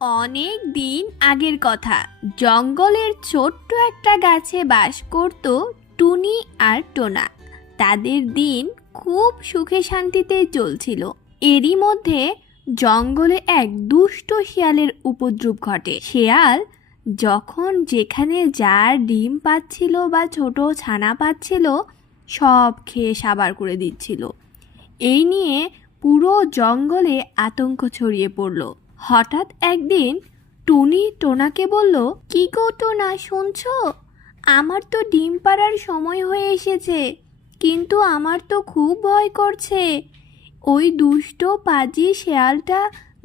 অনেক দিন আগের কথা। জঙ্গলের ছোট্ট একটা গাছে বাস করত টুনি আর টোনা। তাদের দিন খুব সুখে শান্তিতে চলছিল। এরই মধ্যে জঙ্গলে এক দুষ্ট শিয়ালের উপদ্রব ঘটে। শিয়াল যখন যেখানে যার ডিম পাচ্ছিল বা ছোট ছানা পাচ্ছিল, সব খেয়ে সাবার করে দিচ্ছিল। এই নিয়ে পুরো জঙ্গলে আতঙ্ক ছড়িয়ে পড়ল। হঠাৎ একদিন টুনি টোনাকে বলল, কি গো টোনা, শুনছো? আমার তো ডিম পাড়ার সময় হয়ে এসেছে, কিন্তু আমার তো খুব ভয় করছে। ওই দুষ্ট পাজি শেয়ালটা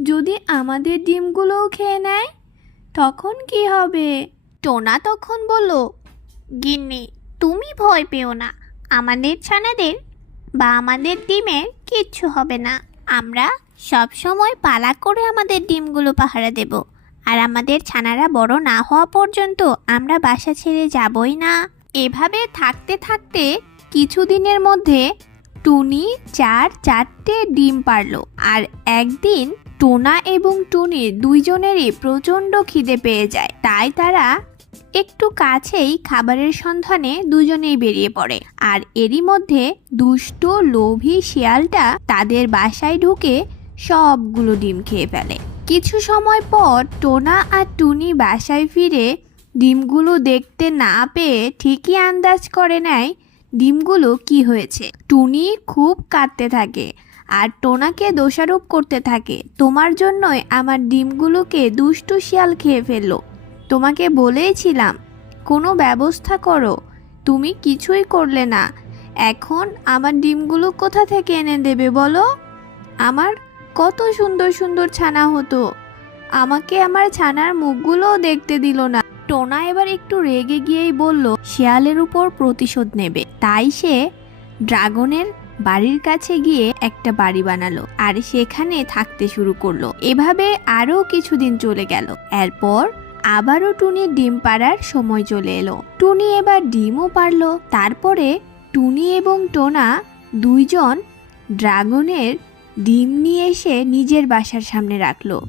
যদি আমাদের ডিমগুলোও খেয়ে নেয়, তখন কি হবে? টোনা তখন বলল, গিন্নি, তুমি ভয় পেও না, আমাদের ছানাদের বা আমাদের ডিমের কিচ্ছু হবে না। আমরা সব সময় পালা করে আমাদের ডিমগুলো পাহারা দেব। আর আমাদের ছানারা বড় না হওয়া পর্যন্ত আমরা বাসা ছেড়ে যাবই না। এভাবে থাকতে থাকতে কিছুদিনের মধ্যে টুনি চার চারটে ডিম পারল। আর একদিন টোনা এবং টুনির দুইজনেরই প্রচণ্ড খিদে পেয়ে যায়। তাই তারা একটু কাছেই খাবারের সন্ধানে দুজনেই বেরিয়ে পড়ে। আর এরই মধ্যে দুষ্ট লোভী শিয়ালটা তাদের বাসায় ঢুকে সবগুলো ডিম খেয়ে ফেলে। কিছু সময় পর টোনা আর টুনি বাসায় ফিরে ডিমগুলো দেখতে না পেয়ে ঠিকই আন্দাজ করে নেয় ডিমগুলো কি হয়েছে। টুনি খুব কাঁদতে থাকে আর টোনাকে দোষারোপ করতে থাকে। তোমার জন্যই আমার ডিমগুলোকে দুষ্টু শিয়াল খেয়ে ফেলল। তোমাকে বলেইছিলাম, কোনো ব্যবস্থা করো। তুমি কিছুই করলে না। এখন আমার ডিমগুলো কোথা থেকে এনে দেবে বলো? আমার কত সুন্দর সুন্দর ছানা হতো। আমাকে আমার ছানার মুখগুলোও দেখতে দিল না। টোনা এবার একটু রেগে গিয়েই বলল, শিয়ালের উপর প্রতিশোধ নেবে। তাই সে ড্রাগনের বাড়ির কাছে গিয়ে একটা বাড়ি বানালো আর সেখানে থাকতে শুরু করল। এভাবে আরও কিছুদিন চলে গেল। এরপর আবারও টুনি ডিম পাড়ার সময় চলে এলো। টুনি এবার ডিমও পারল তারপরে টুনি এবং টোনা দুইজন ড্রাগনের ডিম নিয়ে এসে নিজের বাসার সামনে রাখল।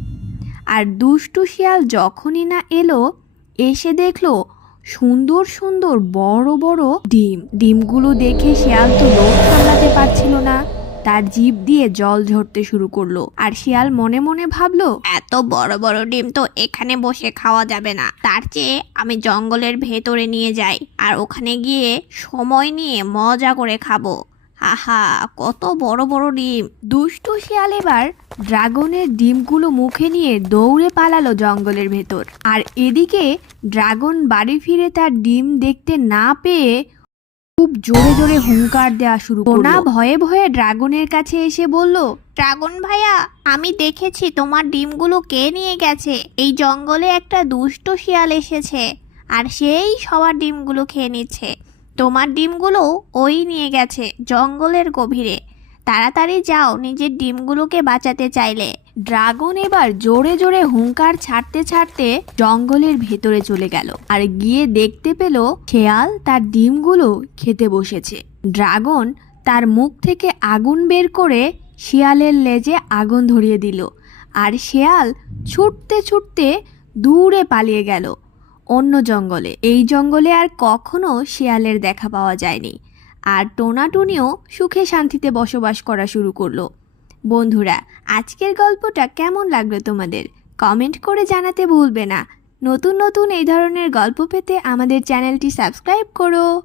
আর দুষ্টু শিয়াল যখনই না এলো, এসে দেখল সুন্দর সুন্দর বড় বড় ডিম। ডিমগুলো দেখে শিয়াল তো লোভ সামলাতে পারছিল না। তার জিভ দিয়ে জল ঝরতে শুরু করল। আর শিয়াল মনে মনে ভাবলো, এত বড় বড় ডিম তো এখানে বসে খাওয়া যাবে না। তার চেয়ে আমি জঙ্গলের ভেতরে নিয়ে যাই। আর ওখানে গিয়ে সময় নিয়ে মজা করে খাব। আহা কত বড় বড় ডিম। দুষ্টু শিয়াল এবার ড্রাগনের ডিমগুলো মুখে নিয়ে দৌড়ে পালালো জঙ্গলের ভেতর। আর এদিকে ড্রাগন বাড়ি ফিরে তার ডিম দেখতে না পেয়ে খুব জোরে জোরে হুঙ্কার দেওয়া শুরু করল। না ভয়ে ভয়ে ড্রাগনের কাছে এসে বলল ড্রাগন ভাইয়া আমি দেখেছি তোমার ডিমগুলো কে নিয়ে গেছে? এই জঙ্গলে একটা দুষ্ট শিয়াল এসেছে আর সেই সবার ডিমগুলো খেয়ে নিচ্ছে। তোমার ডিমগুলো ওই নিয়ে গেছে, জঙ্গলের গভীরে। তাড়াতাড়ি যাও, নিজের ডিমগুলোকে বাঁচাতে চাইলে। ড্রাগন এবার জোরে জোরে হুঙ্কার ছাড়তে ছাড়তে জঙ্গলের ভেতরে চলে গেল আর গিয়ে দেখতে পেল খেয়াল তার ডিমগুলো খেতে বসেছে। ড্রাগন তার মুখ থেকে আগুন বের করে শিয়ালের লেজে আগুন ধরিয়ে দিল আর শিয়াল ছুটতে ছুটতে দূরে পালিয়ে গেল। অন্য জঙ্গলে। এই জঙ্গলে আর কখনো শেয়ালের দেখা পাওয়া যায়নি। আর টোনাটুনিও সুখে শান্তিতে বসবাস করা শুরু করল। বন্ধুরা, আজকের গল্পটা কেমন লাগল তোমাদের? কমেন্ট করে জানাতে ভুলবে না। নতুন নতুন এই ধরনের গল্প পেতে আমাদের চ্যানেলটি সাবস্ক্রাইব করো।